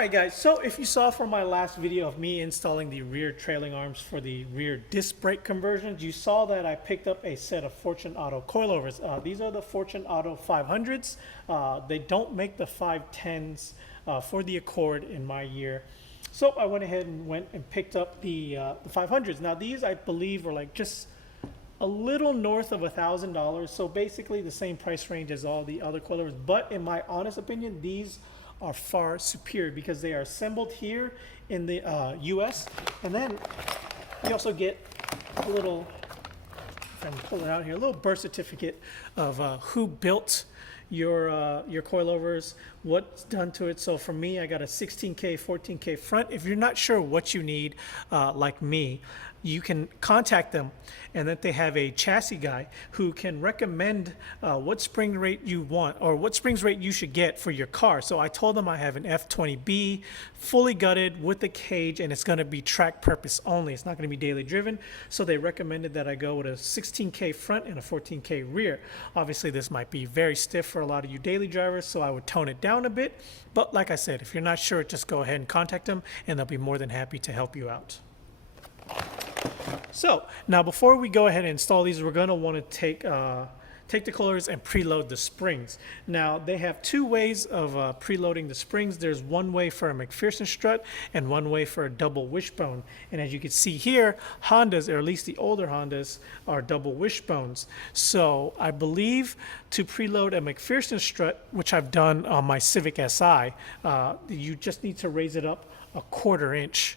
Alright guys, so if you saw from my last video of me installing the rear trailing arms for the rear disc brake conversions, you saw that I picked up a set of Fortune Auto coilovers. These are the Fortune Auto 500s. They don't make the 510s for the Accord in my year. So I went ahead and picked up the 500s. Now these I believe were like just a little north of $1,000. So basically the same price range as all the other coilovers. But in my honest opinion, these are far superior because they are assembled here in the US, and then you also get a little, if I'm pulling it out here, a little birth certificate of who built your coilovers, what's done to it. So for me, I got a 16K, 14K front. If you're not sure what you need, like me, you can contact them, and that they have a chassis guy who can recommend what spring rate you want or what springs rate you should get for your car. So I told them I have an F20B fully gutted with a cage, and it's going to be track purpose only. It's not going to be daily driven. So they recommended that I go with a 16K front and a 14K rear. Obviously this might be very stiff for a lot of you daily drivers, so I would tone it down a bit. But like I said, if you're not sure, just go ahead and contact them, and they'll be more than happy to help you out. So now before we go ahead and install these, we're going to want to take the coilovers and preload the springs. Now they have two ways of preloading the springs. There's one way for a McPherson strut and one way for a double wishbone. And as you can see here, Hondas, or at least the older Hondas, are double wishbones. So I believe to preload a McPherson strut, which I've done on my Civic Si, you just need to raise it up a 1/4 inch.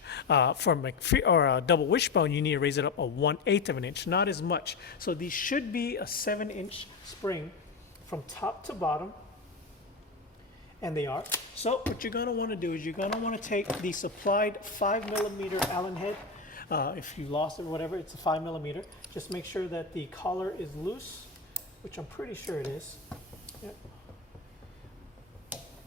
For a double wishbone, you need to raise it up a 1/8 of an inch, not as much. So these should be a 7-inch spring from top to bottom, and they are. So what you're going to want to do is you're going to want to take the supplied 5mm Allen head. If you lost it or whatever, it's a 5mm. Just make sure that the collar is loose, which I'm pretty sure it is. Yep.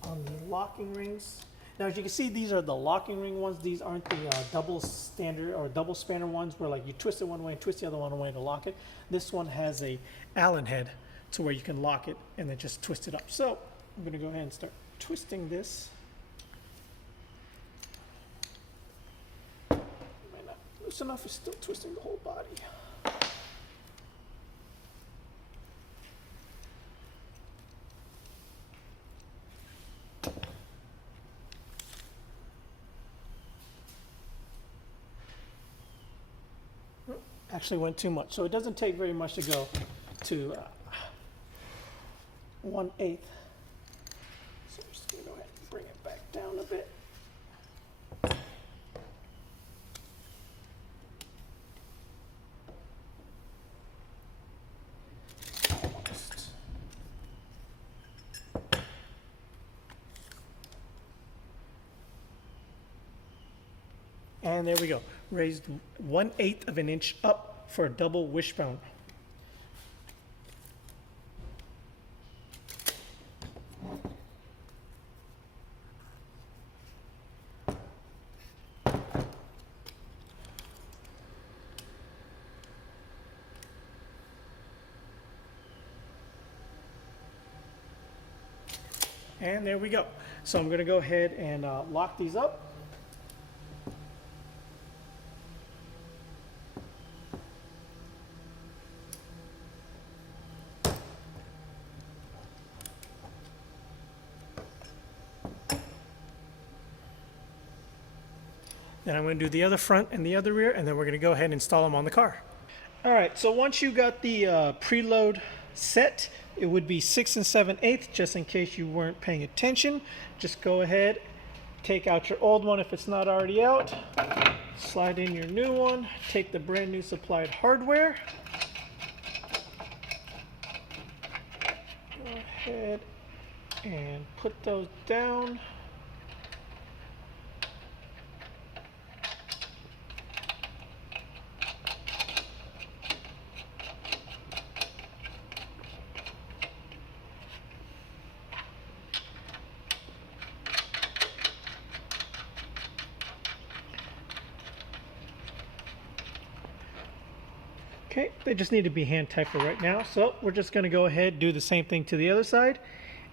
On the locking rings. Now, as you can see, these are the locking ring ones. These aren't the double standard or double spanner ones where like you twist it one way and twist the other one way to lock it. This one has a Allen head to where you can lock it and then just twist it up. So I'm going to go ahead and start twisting this. It might not loose enough. It's still twisting the whole body. Actually went too much, so it doesn't take very much to go to 1/8. So I'm just going to go ahead and bring it back down a bit. Almost. And there we go. Raised 1/8 of an inch up for a double wishbone. And there we go. So I'm going to go ahead and lock these up. Then I'm going to do the other front and the other rear, and then we're going to go ahead and install them on the car. All right, so once you got the preload set, it would be 6 7/8, just in case you weren't paying attention. Just go ahead, take out your old one if it's not already out, slide in your new one, take the brand new supplied hardware. Go ahead and put those down. Okay, they just need to be hand tight for right now. So we're just going to go ahead and do the same thing to the other side.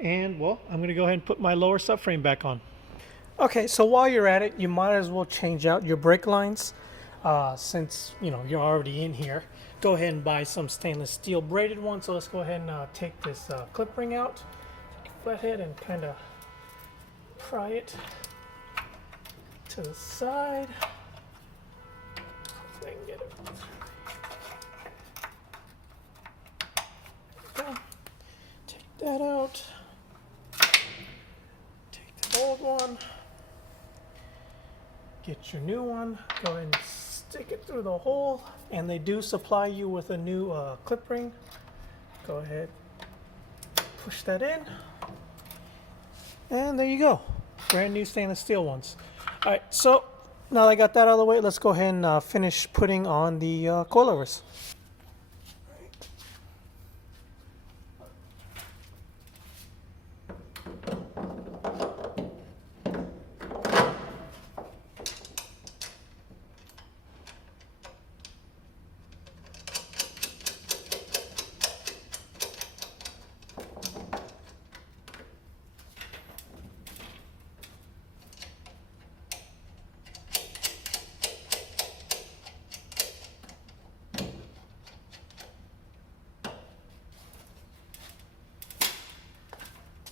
And well, I'm going to go ahead and put my lower subframe back on. Okay, so while you're at it, you might as well change out your brake lines. Since you're already in here, go ahead and buy some stainless steel braided ones. So let's go ahead and take this clip ring out, flathead, and kind of pry it to the side. Hopefully I can get it. There we go. Take that out. Take the old one. Get your new one. Go ahead and stick it through the hole. And they do supply you with a new clip ring. Go ahead, push that in. And there you go. Brand new stainless steel ones. All right, so now that I got that out of the way, let's go ahead and finish putting on the coilovers.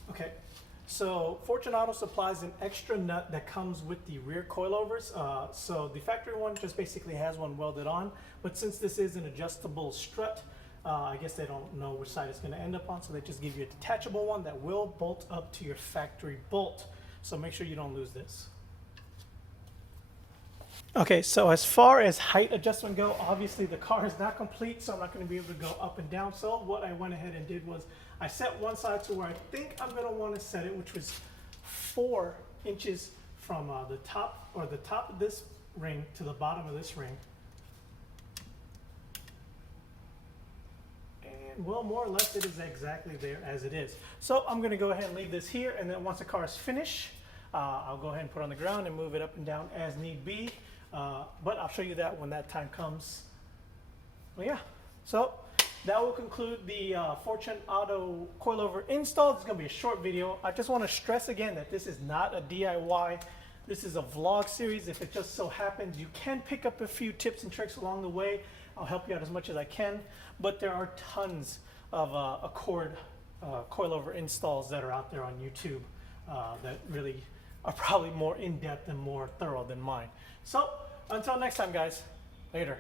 Okay, so Fortune Auto supplies an extra nut that comes with the rear coilovers. So the factory one just basically has one welded on, but since this is an adjustable strut, I guess they don't know which side it's going to end up on, so they just give you a detachable one that will bolt up to your factory bolt. So make sure you don't lose this. Okay, so as far as height adjustment go, obviously the car is not complete, so I'm not going to be able to go up and down. So what I went ahead and did was I set one side to where I think I'm going to want to set it, which was 4 inches from the top of this ring to the bottom of this ring. And well, more or less it is exactly there as it is. So I'm going to go ahead and leave this here, and then once the car is finished, I'll go ahead and put it on the ground and move it up and down as need be. But I'll show you that when that time comes. Well, yeah, so that will conclude the Fortune Auto Coilover install. It's going to be a short video. I just want to stress again that this is not a DIY. This is a vlog series. If it just so happens you can pick up a few tips and tricks along the way, I'll help you out as much as I can. But there are tons of Accord coilover installs that are out there on YouTube that really are probably more in-depth and more thorough than mine. So until next time, guys, later.